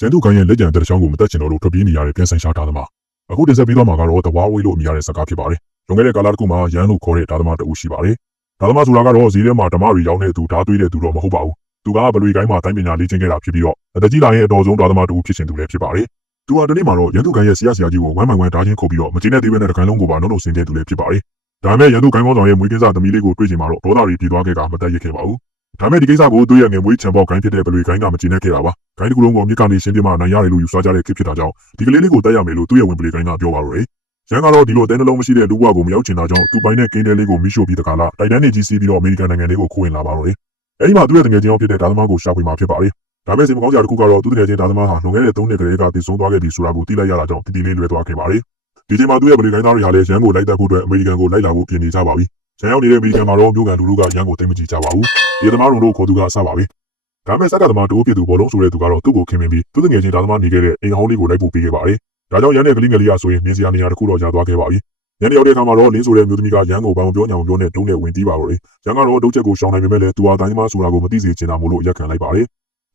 ရန်သူခိုင်ရဲ့လက်ကျန်တဲ့ချောင်းကိုမတက်ချင်တော့လို့ထွက်ပြေးနေရတဲ့ပြန်ဆိုင်ရှားဓာသမားအခုတင်ဆက်ပြီးတော့မှာကတော့တဝါဝေးလို့အမည်ရတဲ့စကားဖြစ်ပါတယ်လွန်ခဲ့တဲ့ကာလတစ်ခုမှာရန်လို့ခေါ်တဲ့ဓာသမားတအုပ်ရှိပါတယ်ဓာသမားဆိုတာကတော့ဈေးထဲမှာဓမ္မတွေရောင်းတဲ့သူဓာသွေးတဲ့သူတော့မဟုတ်ပါဘူးသူကဘလွေကိုင်းမှာတိုင်းပညာလေ့ကျင့်ခဲ့တာဖြစ်ပြီးတော့အတကြီးလာရဲ့အတော်ဆုံးဓာသမားတူဖြစ်ချင်သူလည်းဖြစ်ပါတယ်သူဟာဒီနေ့မှာတော့ရန်သူခိုင်ရဲ့ဆရာကြီးကိုဝမ်းမိုင်ဝမ်းဓာချင်းခုတ်ပြီးတော့မကျင်းတဲ့သေးပဲနဲ့တကိုင်းလုံးကိုပါနှုတ်နှုတ်ဆင်းတဲ့သူလည်းဖြစ်ပါတယ်ဒါပေမဲ့ရန်သူခိုင်ကောင်းဆောင်ရဲ့မွေးကင်းစားသမီးလေးကိုတွေ့ချင်မှာတော့ဒေါသတွေပြေးသွားခဲ့တာမတတ်ရခဲ့ပါဘူးဒါပေမဲ့ဒီကိစ္စကိုသူ့ရဲ့ငယ်မွေးချံပေါက်ခိုင်းဖြစ်တဲ့ဘလွေကိုင်းကမကျင်းခဲ့တာပါခိုင်းတစ်ခုလုံးကိုမြစ်ကနေရှင်းပြမှနိုင်ရတယ်လို့ယူဆကြတဲ့ခစ်ဖြစ်တာကြောင့်ဒီကလေးလေးကိုတက်ရမယ်လို့သူ့ရဲ့ဝင်ပလီကိုင်းကပြောပါတော့တယ်ရန်ကတော့ဒီလိုတဲနှလုံးမရှိတဲ့လူဘဝကိုမရောက်ချင်တာကြောင့်သူပိုင်တဲ့ကင်းတဲလေးကိုမိရှို့ပြီးတကားလာတိုက်တန်းနေကြီးစီးပြီးတော့အမေရိကန်နိုင်ငံလေးကိုခိုးဝင်လာပါတော့တယ်အဲဒီမှာသူ့ရဲ့တငယ်ချင်းအောင်ဖြစ်တဲ့ဓာသမားကိုရှာဖွေမှာဖြစ်ပါတယ်ဒါပေမဲ့စိတ်မကောင်းစရာတစ်ခုကတော့သူ့တကယ်ချင်းဓာသမားဟာလွန်ခဲ့တဲ့3နှစ်ကလေးကတည်ဆုံးသွားခဲ့ပြီဆိုတာကိုသိလိုက်ရတာကြောင့်တည်တည်လေးလွဲသွားခဲ့ပါတယ်ဒီချိန်မှာသူ့ရဲ့ပလီကိုင်းသားတွေဟာလည်းရန်ကိုလိုက်တက်ဖို့အတွက်အမေရိကန်ကိုလိုက်လာဖို့ပြင်နေကြပါပြီရန်ရောက်နေတဲ့အမေရိကန်မှာတော့မြို့ကန်လူလူကရန်ကိုသိမကြည့်ကြပါဘူးဒီသမားတို့ခေါ်သူကအဆပါပဲဒါပေမဲ့စက်ကသမားတို့ပြည်သူဘောလုံးဆိုတဲ့သူကတော့သူ့ကိုခင်မင်ပြီးသူ့တငယ်ချင်းဓာသမားနေခဲ့တဲ့အိမ်ဟောင်းလေးကိုလိုက်ဖို့ပေးခဲ့ပါတယ်ဒါကြောင့်ရန်နဲ့ကလေးငယ်လေးရဆိုရင်မြင်စရာနေရာတစ်ခုတော့ရသွားခဲ့ပါပြီရန်ရောက်တဲ့အခါမှာတော့လင်းဆိုတဲ့မျိုးသမီးကရန်ကိုဘာမှပြောညာမပြောနဲ့တုံးနဲ့ဝင်တီးပါတော့တယ်ရန်ကတော့တုတ်ချက်ကိုရှောင်နိုင်ပေမဲ့လည်းသူဟာတိုင်းသမားဆိုတာကိုမသိစေချင်တာမို့လို့ရက်ခံလိုက်ပါတယ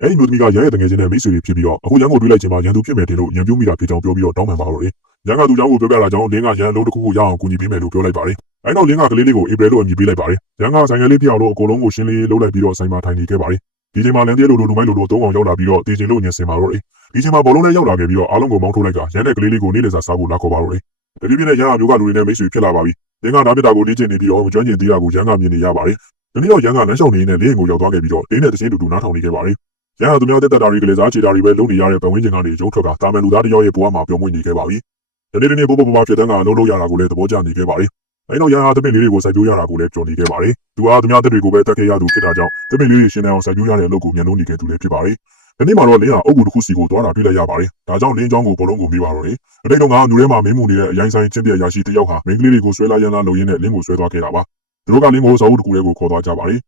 ်အဲဒီမျိုးသမီးကရန်ရဲ့တငယ်ချင်းနဲ့မိတ်ဆွေတွေဖြစ်ပြီးတော့အခုရန်ကိုတွေးလိုက်ချင်မှရန်သူဖြစ်မယ်တင်လို့ရန်ပြူးမိတာဖြစ်ကြောင်းပြောပြီးတော့တောင်းပန်ပါတော့တယ်ရန်ကသူ့เจ้าကိုပြောပြတာကြောင့်လင်းကရန်လုံးတစ်ခုကိုရအောင်ကူညီပေးမယ်လို့ပြောလိုက်ပါတယ်အဲနောက်လင်းကကလေးလေးကိုဧပြီလို့အမည်ပေးလိုက်ပါတယ်ရန်ကဆိုင်ငယ်လေးပြောင်းလို့အကုန်လုံးကိုရှင်းလေးလုပ်လိုက်ပြီးတော့ဆိုင်မှာထိုင်နေခဲ့ပါတယ်ဒီချိန်မှာလင်းသေးလို့လူမိုင်းလို့သုံးအောင်ရောက်လာပြီးတော့တေချင်လို့ညင်စင်ပါတော့တယ်ဒီချိန်မှာဘောလုံးနဲ့ရောက်လာခဲ့ပြီးတော့အားလုံးကိုမောင်းထုတ်လိုက်ကရန်တဲ့ကလေးလေးကိုနေ့လည်စာစားဖို့လာခေါ်ပါတော့တယ်တပြည့်ပြည့်နဲ့ရန်ကမျိုးကလူတွေနဲ့မိတ်ဆွေဖြစ်လာပါပြီလင်းကဓာတ်ပြတာကိုလေ့ကျင့်နေပြီးတော့ကျွမ်းကျင်သေးတာကိုရန်ကမြင်နေရပါတယ်ဒီနေ့တော့ရန်ကလမ်းလျှောက်နေနေလင်းကိုရောက်သွားခဲ့ပြီးတော့တင်းနဲ့တချင်းတူတူနားထောင်နေခဲ့ပါတယ်ရန်ကသူများတက်တာတွေကလေးစားခြေတာတွေပဲလုပ်နေရတဲ့ပတ်ဝန်းကျင်ကနေရုံးထွက်ကတာမန်လူသားတစ်ယောက်ရဲ့ဘဝမှာပျော်မွေ့နေခဲ့ပါပြီဒီနေ့ပို့ဖြစ်တဲ့ကအလုံးလုံးရတာကိုလည်းသဘောကျနေခဲ့ပါတယ်အဲနောက်ရန်ကတပည့်လေးတွေကိုစိုက်ပျိုးရတာကိုလည်းကြော်နေခဲ့ပါတယ်သူဟာသူများတက်တွေကိုပဲတက်ခဲ့ရသူဖြစ်တာကြောင့်တပည့်လေးတွေရှင်းနေအောင်စိုက်ပျိုးရတဲ့အလုပ်ကိုမြန်လုံးနေခဲ့သူလည်းဖြစ်ပါတယ်ဒီနေ့မှာတော့လင်းဟာအုပ်ကူတစ်ခုစီကိုသွားတာတွေ့လိုက်ရပါတယ်ဒါကြောင့်လင်းချောင်းကိုဘလုံးကိုမေးပါတော့တယ်အတိတ်တော့ကလူထဲမှာမင်းမှုနေတဲ့အရင်ဆိုင်ချင်းပြက်ရရှိတယောက်ဟာမိန်းကလေးတွေကိုဆွဲလာရန်လာလုပ်ရင်းနဲ့လင်းကိုဆွဲသွားခဲ့တာပါသူတို့ကလင်းကိုစာအုပ်တစ်ခုလေးကိုခေါ်သွားကြပါ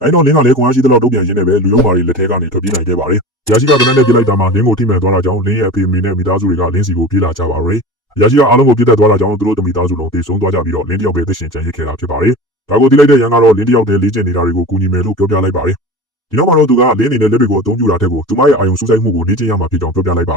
တယ်အဲတော့လင်းကလည်းခွန်အားရှိတဲ့လောက်တုံ့ပြန်ရင်းနဲ့ပဲလူရုံးမာတွေလက်ထဲကနေထွက်ပြေးနိုင်ခဲ့ပါတယ်ရရှိကတနက်နဲ့ပြေးလိုက်တာမှာလင်းကိုထိမှန်သွားတာကြောင့်လင်းရဲ့အဖေမိနဲ့မိသားစုတွေကလင်းစီကိုပြေးလာကြပါတော့တယ်ရရှိကအားလုံးကိုပြတ်တက်သွားတာကြောင့်သူတို့မိသားစုလုံးတေဆုံးသွားကြပြီးတော့လင်းတယောက်ပဲသိရှင်ကျန်ရစ်ခဲ့တာဖြစ်ပါတယ်ဒါကိုသိလိုက်တဲ့ရန်ကတော့လင်းတယောက်တည်းလေ့ကျင့်နေတာတွေကိုကူညီမယ်လို့ပြောပြလိုက်ပါတယ်ဒီနောက်မှာတော့သူကလင်းနေတဲ့လက်တွေကိုအသုံးပြုတာတဲ့ကိုသူမရဲ့အာယုံစူးစိုက်မှုကိုလေ့ကျင့်ရမှာဖြစ်ကြောင်းပြောပြလိုက်ပါတယ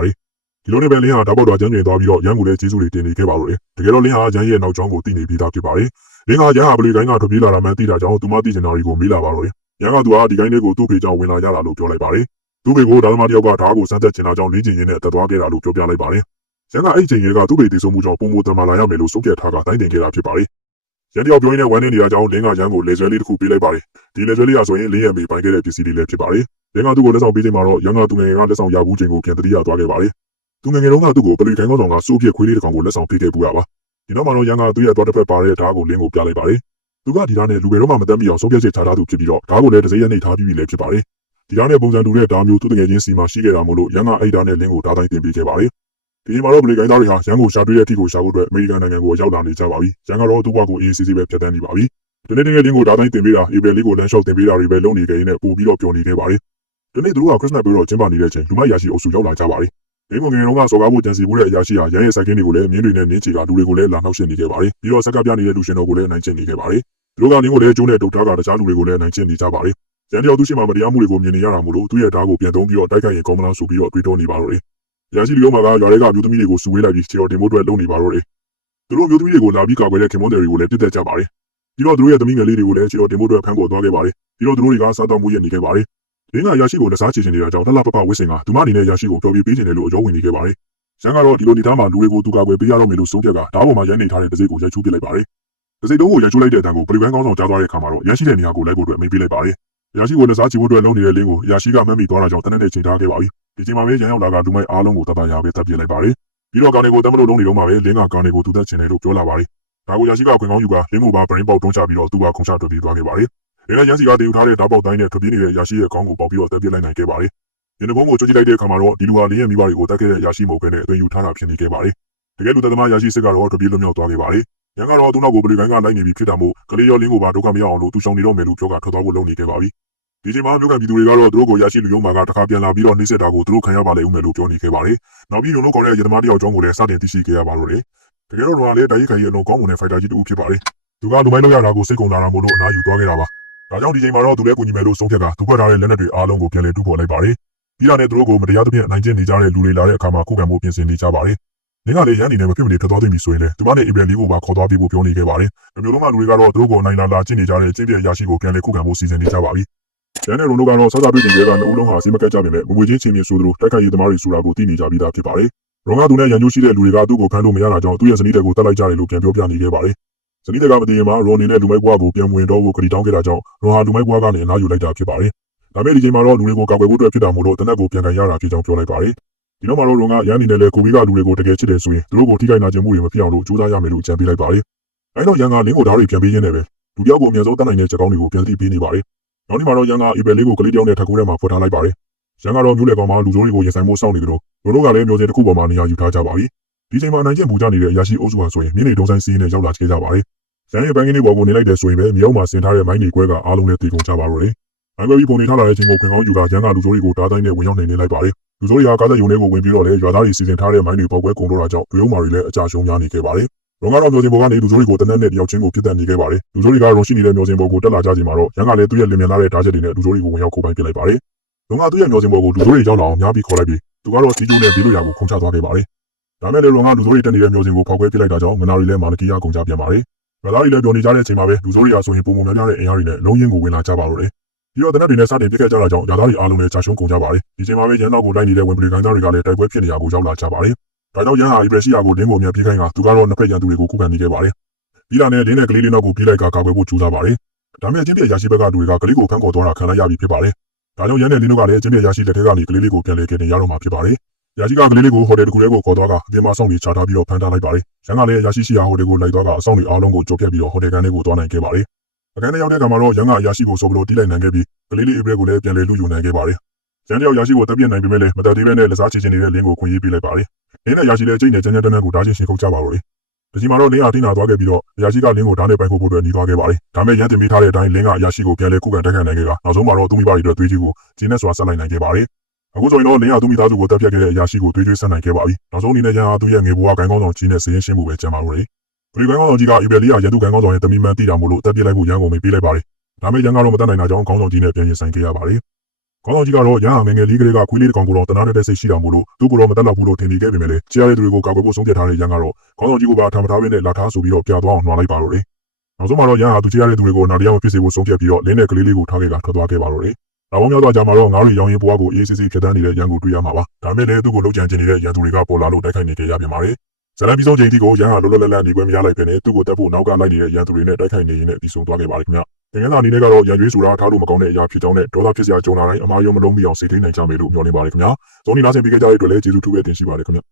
်ဒီလိုနဲ့ပဲလင်းဟာဓာတ်ပေါက်တော်ကျန်းကျင်သွားပြီးတော့ရန်ကိုလည်းကျေးဇူးတွေတင်နေခဲ့ပါတော့တယ်တကယ်တော့လင်းဟာရန်ရဲ့နောက်ကျောင်းကိုသိနေပြီးသားဖြစ်ပါတယ်လင်းကရန်ဟာဘလီကိုင်းကထွက်ပြေးလာတာမှန်းသိတာကြောင့်သူမသိချင်တာတွေကိုမေးလာပါတော့တယ်ရန်ကသူဟာဒီကိုင်းလေးကိုသူ့ဖေကြောင့်ဝင်လာရတာလို့ပြောလိုက်ပါတယ်သူ့ဖေကိုဓာတ်သမားတယောက်ကဓာတ်ကိုစမ်းသပ်ချင်တာကြောင့်လေ့ကျင့်ရင်းနဲ့တက်သွားခဲ့တာလို့ပြောပြလိုက်ပါတယ်ရန်ကအဲ့ဒီချိန်ကသူ့ဖေတည်ဆုံမှုကြောင့်ပုံမတမလာရမယ်လို့ဆုံးဖြတ်ထားကတိုင်းတင်ခဲ့တာဖြစ်ပါတယ်ရန်တယောက်ပြောရင်းနဲ့ဝမ်းနေနေတာကြောင့်လင်းကရန်ကိုလေဆွဲလေးတစ်ခုပေးလိုက်ပါတယ်ဒီလေဆွဲလေးကဆိုရင်လင်းရဲ့မိပိုင်ခဲ့တဲ့ပစ္စည်းလေးလည်းဖြစ်ပါတယ်လင်းကသူ့ကိုလက်ဆောင်ပေးချိန်မှာတော့ရန်ကသူငယ်ငယ်ကလက်ဆောင်ရဘူးချိန်ကိုပြန်တတိယသွားခဲ့ပါတယ်သူငယ်ငယ်တုန်းကသူ့ကိုပလီခိုင်းကောင်းဆောင်ကစိုးပြက်ခွေးလေးတစ်ကောင်ကိုလက်ဆောင်ပေးခဲ့ပူရပါဒီနောက်မှာတော့ရန်ကသူ့ရဲ့သွားတစ်ဖက်ပါတဲ့ဓာတ်ကိုလင်းကိုပြလိုက်ပါတယ်သူကဒီဓာတ်နဲ့လူငယ်တော့မှမတတ်မိအောင်ဆုံးဖြတ်ချက်ချထားသူဖြစ်ပြီးတော့ဓာတ်ကိုလည်းတစ်စိတ်ရနေထားပြီးလည်းဖြစ်ပါတယ်ဒီဓာတ်နဲ့ပုံစံတူတဲ့ဓာတ်မျိုးသူ့ငယ်ချင်းစီမှာရှိခဲ့တာမို့လို့ရန်ကအဲ့ဓာတ်နဲ့လင်းကိုဓာတ်တိုင်းတင်ပေးခဲ့ပါတယ်ဒီမှာတော့ပလီကိုင်းသားတွေဟာရန်ကိုရှာတွေ့တဲ့အထိကိုရှာဖို့အတွက်အမေရိကန်နိုင်ငံကိုရောက်လာနေကြပါပြီရန်ကတော့သူ့ဘဝကိုအေးအေးဆေးဆေးပဲဖြတ်သန်းနေပါပြီဒီနေ့တကယ်လင်းကိုဓာတ်တိုင်းတင်ပေးတာဧပြီလေးကိုလမ်းလျှောက်တင်ပေးတာတွေပဲလုပ်နေကြရင်လည်းပို့ပြီးတော့ပျော်နေခဲ့ပါတယ်ဒီနေ့သူတို့ကခရစ်စမတ်ပွဲတော်ကျင်းပနေတဲ့အချိန်လူမိုက်ရာရှိအုပ်စုရောက်လာကြပါတယ်ဒီမငယ်တုန်းကစော်ကားဖို့ကြံစီမှုတဲ့အရာရှိဟာရန်ရဲ့စိုက်ကင်းတွေကိုလည်းမြင်းတွေနဲ့နင်းချီကလူတွေကိုလည်းလာနှောက်ယှက်နေခဲ့ပါတယ်ပြီးတော့ဆက်ကပြနေတဲ့လူရှင်တော်ကိုလည်းနိုင်ကျင့်နေခဲ့ပါတယ်သူတို့ကလင်းကိုလည်းကျိုးနဲ့တုတ်ထားကတခြားလူတွေကိုလည်းနိုင်ကျင့်နေကြပါတယ်ရန်တယောက်သူရှိမှမတရားမှုတွေကိုမြင်နေရတာမို့လို့သူ့ရဲ့ဓာတ်ကိုပြန်သုံးပြီးတော့တိုက်ခိုက်ရင်ကောင်းမလားဆိုပြီးတော့တွေးတောနေပါတော့တယ်ရရှိလူရောမှာကရွာတွေကမျိုးသမီးတွေကိုစုဝေးလိုက်ပြီးခြေတော်တင်ဖို့အတွက်လုပ်နေပါတော့တယ်သူတို့မျိုးသမီးတွေကိုလာပြီးကာကွယ်တဲ့ခင်မွန်းတွေကိုလည်းပြစ်တက်ကြပါတယ်ပြီးတော့သူတို့ရဲ့သမီးငယ်လေးတွေကိုလည်းခြေတော်တင်ဖို့အတွက်ဖမ်းခေါ်သွားခဲ့ပါတယ်ပြီးတော့သူတို့တွေကစားတောက်မှုရနေခဲ့ပါတယ်လင်းကရရှိကိုလက်စားချေချင်နေတာကြောင့်လှလှပပဝစ်စင်ကသူမအနေနဲ့ရရှိကိုပျော်ပြပေးချင်တယ်လို့အကြောဝင်နေခဲ့ပါတယ်ရန်ကတော့ဒီလိုနေသားမှာလူတွေကိုသူကာကွယ်ပေးရတော့မယ်လို့ဆုံးဖြတ်ကဓာတ်ပေါ်မှာရန်နေထားတဲ့တစိကိုရိုက်ချိုးပစ်လိုက်ပါတယ်တစိတုံးကိုရိုက်ချိုးလိုက်တဲ့အတန်ကိုပလီပိုင်းကောင်းဆောင်ကြားသွားတဲ့အခါမှာတော့ရန်ရှိတဲ့နေရာကိုလိုက်ဖို့အတွက်မိတ်ပေးလိုက်ပါတယ်ရရှိကိုလက်စားချေဖို့အတွက်လုပ်နေတဲ့လင်းကိုရရှိကမှတ်မိသွားတာကြောင့်တနက်နေ့ချိန်ထားခဲ့ပါပြီဒီချိန်မှာပဲရန်ရောက်လာကလူမိုက်အားလုံးကိုတတရာပဲတပ်ပြစ်လိုက်ပါတယ်ပြီးတော့ကာနေကိုတမ်းမလို့လုံးနေတော့မှပဲလင်းကကာနေကိုသူသက်ချင်တယ်လို့ပြောလာပါတယ်ဒါကိုရရှိကခွင်ကောင်းယူကလင်းကိုပါပရင်ပေါက်တွန်းချပြီးတော့သူကခုံချထွက်ပြေးသွားခဲ့ပါတယ်လင်းကရန်စီကတည်ယူထားတဲ့ဓာတ်ပေါက်တိုင်းနဲ့ထွက်ပြေးနေတဲ့ရရှိရဲ့ခေါင်းကိုပေါက်ပြီးတော့တပ်ပြစ်လိုက်နိုင်ခဲ့ပါတယ်ဒီနေ့ဘုံကိုကြွကြည့်လိုက်တဲ့အခါမှာတော့ဒီလူဟာလင်းရဲ့မိဘတွေကိုတတ်ခဲ့တဲ့ရရှိမဟုတ်ဘဲနဲ့အသွင်ယူထားတာဖြစ်နေခဲ့ပါတယ်တကယ်လူသက်သမားရရှိစစ်ကတော့ထွက်ပြေးလွတ်မြောက်သွားခဲ့ပါတယ်ရန်ကတော့သူ့နောက်ကိုပလီကိုင်းကလိုက်နေပြီဖြစ်တာမို့ကလေးရောလင်းကိုပါဒုက္ခမရအောင်လို့သူရှောင်နေတော့မယ်လို့ပြောကထွက်သွားဖို့လုပ်နေခဲ့ပါပြီဒီချိန်မှာမြို့ကန်ပြည်သူတွေကတော့သူတို့ကိုရရှိလူရုံးမှာကတခါပြန်လာပြီးတော့နှိမ့်ဆက်တာကိုသူတို့ခံရပါလိမ့်ဦးမယ်လို့ပြောနေခဲ့ပါတယ်နောက်ပြီးရုံလုံးခေါ်တဲ့ရတမားတယောက်ကျောင်းကိုလည်းစတင်သိရှိခဲ့ရပါတော့တယ်တကယ်တော့လူဟာလည်းတိုင်းခိုင်ရဲ့အလုံးကောင်းမွန်တဲ့ဖိုက်တာကြီးတူဖြစ်ပါတယ်သူကလူမိုင်းလောက်ရတာကိုစိတ်ကုန်လာတာမို့လို့အနားယူသွားခဲ့တာပါဒါကြောင့်ဒီချိန်မှာတော့သူလည်းကိုညီမယ်လို့ဆုံးဖြတ်ကသူဖွက်ထားတဲ့လက်နက်တွေအားလုံးကိုပြန်လည်တူးဖော်လိုက်ပါတယ် ပြီးတာနဲ့သူတို့ကိုမတရားသဖြင့်နိုင်ကျင့်နေကြတဲ့လူတွေလာတဲ့အခါမှာခုခံမှုပြင်ဆင်နေကြပါတယ်။နင်းကလည်းရန်နေနဲ့မဖြစ်မနေထွက်သွားသိပြီဆိုရင်လည်းသူမနဲ့ဧပြီလေးကိုပါခေါ်သွားပြီးဖို့ပြောနေခဲ့ပါတယ်။မျိုးလုံးကလူတွေကတော့သူတို့ကိုနိုင်လာကျင့်နေကြတဲ့ကျင့်ပြည့်အရာရှိကိုပြန်လည်ခုခံမှုစီစဉ်နေကြပါပြီ။ရန်နဲ့ရုံတို့ကတော့စသဖြင့်ဒီကနှစ်ဦးလုံးဟာစီမကတ်ကြပေမဲ့ငွေချင်းချင်းမြင်ဆိုသလိုတိုက်ခိုက်ရေးသမားတွေဆိုတာကိုသိနေကြပြီးသားဖြစ်ပါတယ်။ရုံကသူနဲ့ရန်ကျိုးရှိတဲ့လူတွေကသူ့ကိုဖမ်းလို့မရတာကြောင့်သူ့ရဲ့ဇနီးတွေကိုတတ်လိုက်ကြတယ်လို့ပြန်ပြောပြနေခဲ့ပါတယ်။ဇနီးတွေကမသိရင်မှရုံအနေနဲ့လူမိုက်ဘွားကိုပြန်ဝင်တော့ဖို့ခရီးတောင်းခဲ့တာကြောင့်ရုံဟာလူမိုက်ဘွားကနေအနားယူလိုက်တာဖြစ်ပါတယ်။ဒါပေမဲ့ဒီချိန်မှာတော့လူတွေကိုကာကွယ်ဖို့အတွက်ဖြစ်တာမို့လို့တနက်ကိုပြန်ကန်ရတာဖြစ်ကြောင်းပြောလိုက်ပါတယ်။ဒီတော့မှတော့ရုံကရန်အနေနဲ့လည်းကိုဗီကလူတွေကိုတကယ်ချစ်တယ်ဆိုရင်သူတို့ကိုထိခိုက်နာကျင်မှုတွေမဖြစ်အောင်လို့ကြိုးစားရမယ်လို့အကြံပေးလိုက်ပါတယ်။အဲတော့ရန်ကလင်းကိုဓာတ်တွေပြန်ပေးရင်းနဲ့ပဲလူတယောက်ကိုအမြဲဆုံးတတ်နိုင်တဲ့ချက်ကောင်းတွေကိုပြန်သိပေးနေပါတယ်။နောက်နေ့မှာတော့ရန်ကဧပြီလေးကိုကလေးတယောက်နဲ့ထပ်ကူးထဲမှာဖွက်ထားလိုက်ပါတယ်။ရန်ကတော့မျိုးလေကောင်မှာလူစိုးတွေကိုရင်ဆိုင်မှုစောင့်နေကြတော့လူတို့ကလည်းမျိုးစင်တစ်ခုပေါ်မှာနေရာယူထားကြပါပြီ။ဒီချိန်မှာနိုင်ကျင့်ပူကြနေတဲ့အရာရှိအုပ်စုဟာဆိုရင်မြင်းနေတုံးဆိုင်စီးနဲ့ရောက်လာခဲ့ကြပါတယ်။ရန်ရဲ့ဘန်ကင်းလေးပေါ်ကိုနေလိုက်တဲ့ဆိုရင်ပဲမြောက်မှာဆင်ထားတဲ့မိုင်းတွေကွဲကအားလုံးနဲ့တည်ကုန်ကြပါတော့တယ်။မိုင်းကွဲပြီးပုံနေထားလာတဲ့ချိန်ကိုခွင်ကောင်းယူကရန်ကလူစိုးတွေကိုတားတိုင်းနဲ့ဝင်ရောက်နေလိုက်ပါတယ်။လူစိုးတွေဟာကားသက်ယုံတွေကိုဝင်ပြီးတော့လည်းရွာသားတွေစီစဉ်ထားတဲ့မိုင်းတွေပေါက်ကွဲကုန်တော့တာကြောင့်ရုံမာတွေလည်းအကြရှုံးများနေခဲ့ပါတယ်။ရုံကတော့မျိုးစင်ပေါ်ကနေလူစိုးတွေကိုတနက်နဲ့တယောက်ချင်းကိုပြစ်တက်နေခဲ့ပါတယ်။လူစိုးတွေကရုံရှိနေတဲ့မျိုးစင်ပေါ်ကိုတက်လာကြချိန်မှာတော့ရန်ကလည်းသူ့ရဲ့လင်မြန်လာတဲ့ဓာတ်ချက်တွေနဲ့လူစိုးတွေကိုဝင်ရောက်ခုပိုင်ပစ်လိုက်ပါတယ်။ရုံကသူ့ရဲ့မျိုးစင်ပေါ်ကိုလူစိုးတွေရောက်လာအောင်များပြီးခေါ်လိုက်ပြီးသူကတော့စီကျူးနဲ့ဘေးလိုရာကိုခုန်ချသွားခဲ့ပါတယ်။ဒါမဲ့လည်းရုံကလူစိုးတွေတက်နေတဲ့မျိုးစင်ကိုဖောက်ခွဲပစ်လိုက်တာကြောင့်ငနာတွေလည်းမာနကီယာကုန်ကြပြန်ပါတယ်။ဗလာတွေလည်းပြောနေကြတဲ့အချိန်မှာပဲလူစိုးတွေကဆိုရင်ပုံမှန်များတဲ့အင်အားတွေနဲ့လုံးရင်းကိုဝင်လာကြပါတော့တယ်။ပြီးတော့တနက်တွေနဲ့စတင်ပြစ်ခဲ့ကြတာကြောင့်ယာသားတွေအားလုံးလည်းကြာရှုံးကုန်ကြပါတယ်။ဒီချိန်မှာပဲရန်နောက်ကိုလိုက်နေတဲ့ဝင်ပလီကိုင်းသားတွေကလည်းတိုက်ပွဲဖြစ်နေရကိုရောက်လာကြပါတယ်။ဒါကြောင့်ရန်ဟာဧပြီရှိရာကိုဒင်းကိုအမြန်ပြေးခိုင်းကသူကတော့နှစ်ဖက်ရန်သူတွေကိုခုခံနေခဲ့ပါတယ်။ပြီးတာနဲ့ဒင်းနဲ့ကလေးလေးနောက်ကိုပြေးလိုက်ကကာကွယ်ဖို့ကြိုးစားပါတယ်။ဒါမဲ့ချင်းပြရရှိဘက်ကလူတွေကကလေးကိုဖမ်းခေါ်သွားတာခံလိုက်ရပြီဖြစ်ပါတယ်။ဒါကြောင့်ရန်နဲ့လင်းတို့ကလည်းချင်းပြရရှိလက်ထက်ကနေကလေးလေးကိုပြန်လဲကယ်တင်ရတော့မှာဖြစ်ပါတယ်။ရရှိကကလေးလေးကိုဟိုတယ်တစ်ခုထဲကိုခေါ်သွားကအပြင်မှာစောင့်နေချထားပြီးတော့ဖမ်းထားလိုက်ပါတယ်။ရန်ကလည်းရရှိရှိရာဟိုတယ်ကိုလိုက်သွားကအဆောင်တွေအားလုံးကိုကြော်ပြတ်ပြီးတော့ဟိုတယ်ကန်လေးကိုသွားနိုင်ခဲ့ပါတယ်။အခန်းထဲရောက်တဲ့အခါမှာတော့ရန်ကအရာရှိကိုဆိုဘလို့တီးလိုက်နိုင်ခဲ့ပြီးကလေးလေးဧပြီကိုလည်းပြန်လဲလူယူနိုင်ခဲ့ပါတယ်။ရန်တယောက်ရရှိကိုတပ်ပြစ်နိုင်ပေမဲ့လည်းမတက်သေးပဲနဲ့လက်စားချင်နေတဲ့လင်းကိုခွင့်ရေးပေးလိုက်ပါတယ်။လင်းနဲ့ရရှိတဲ့အကျိတ်နဲ့ကျန်းကျန်းတန်းတန်းကိုဓာချင်းရှင်ခုတ်ကြပါတော့တယ်။ဒီချိန်မှာတော့လင်းဟာထိနာသွားခဲ့ပြီးတော့အရာရှိကလင်းကိုဓာနဲ့ပိုက်ဖို့အတွက်ညီးသွားခဲ့ပါတယ်။ဒါမဲ့ရန်တင်ပေးထားတဲ့အတိုင်းလင်းကအရာရှိကိုပြန်လဲခုခံတိုက်ခိုက်နိုင်ခဲ့ကနောက်ဆုံးမှာတော့သူ့မိဘတွေအတွက်သွေးကြီးကိုဂျင်းနဲ့စွာဆက်လိုက်နိုင်ခဲ့ပါတယ်။အခုဆိုရင်တော့လင်းဟာသူ့မိသားစုကိုတပ်ပြတ်ခဲ့တဲ့အရာရှိကိုသွေးဆက်နိုင်ခဲ့ပါပြီ။နောက်ဆုံးအနေနဲ့ရန်ဟာသူ့ရဲ့ငယ်ဘဝဂိုင်းကောင်းဆောင်ကြီးနဲ့စရင်ရှင်းမှုပဲကြံပါတော့တယ်။ဒီဂိုင်းကောင်းဆောင်ကြီးကဧပြီလေးဟာရန်သူဂိုင်းကောင်းဆောင်ရဲ့တမီမှန်တိတာမို့လို့တပ်ပြစ်လိုက်ဖို့ရန်ကုန်မေးပေးလိုက်ပါတယ်။ဒါမဲ့ရန်ကတော့မတတ်နိုင်တာကြောင့်ကောင်းဆောင်ကြီးနဲ့ပြန်ရင်ဆိုင်ခဲ့ရပါတယ်။ကောင်းဆောင်ကြီးကတော့ရန်ဟာငယ်ငယ်လေးကလေးကခွေးလေးတစ်ကောင်ကိုတော့တနာတဲ့စိတ်ရှိတာမို့လို့သူ့ကိုတော့မတတ်တော့ဘူးလို့ထင်နေခဲ့ပေမဲ့လည်းကြားရတဲ့သူတွေကိုကာကွယ်ဖို့ဆုံးဖြတ်ထားတဲ့ရန်ကတော့ကောင်းဆောင်ကြီးကိုပါထားမထားဘဲနဲ့လာထားဆိုပြီးတော့ပြသွားအောင်နှွာလိုက်ပါတော့တယ်။နောက်ဆုံးမှာတော့ရန်ဟာသူကြားရတဲ့သူတွေကိုနာတရားမဖြစ်စေဖို့ဆုံးဖြတ်ပြီးတော့လင်းတဲ့ကလေးလေးကိုထားခဲ့ကထွက်သွားခဲ့ပါတော့တယ်။နောက်ပေါင်းများစွာကြာမှာတော့ငါးရီရောင်းရင်ဘွားကိုအေးအေးဆေးဆေးဖြတ်တန်းနေတဲ့ရန်ကိုတွေ့ရမှာပါ။ဒါမဲ့လည်းသူ့ကိုလှုပ်ကြံကျင်နေတဲ့ရန်သူတွေကပေါ်လာလို့တိုက်ခိုက်နေကြရပြန်ပါတယ်။ဇလန်ပြီးဆုံးချိန်ထိကိုရန်ဟာလောလောလတ်လတ်နေပွဲမရလိုက်ပဲနဲ့သူ့ကိုတက်ဖို့နောက်ကလိုက်နေတဲ့ရန်သူတွေနဲ့တိုက်ခိုက်နေရင်းနဲ့ပြီးဆုံးသွားခဲ့ပါတယ်ခင်ဗျ။သင်္ကန်းသာအနေနဲ့ကတော့ရန်ရွေးဆိုတာထားလို့မကောင်းတဲ့အရာဖြစ်ကြောင်းနဲ့ဒေါသဖြစ်စရာကြုံလာတိုင်းအမားယုံမလုံးမိအောင်စိတ်ထိန်နိုင်ကြမယ်လို့မျှော်လင့်ပါတယ်ခင်ဗျာ။ဇုံနီနာဆင်ပေးကြတဲ့အတွက်လည်းကျေးဇူးထူးပဲတင်ရှိပါတယ်ခင်ဗျ။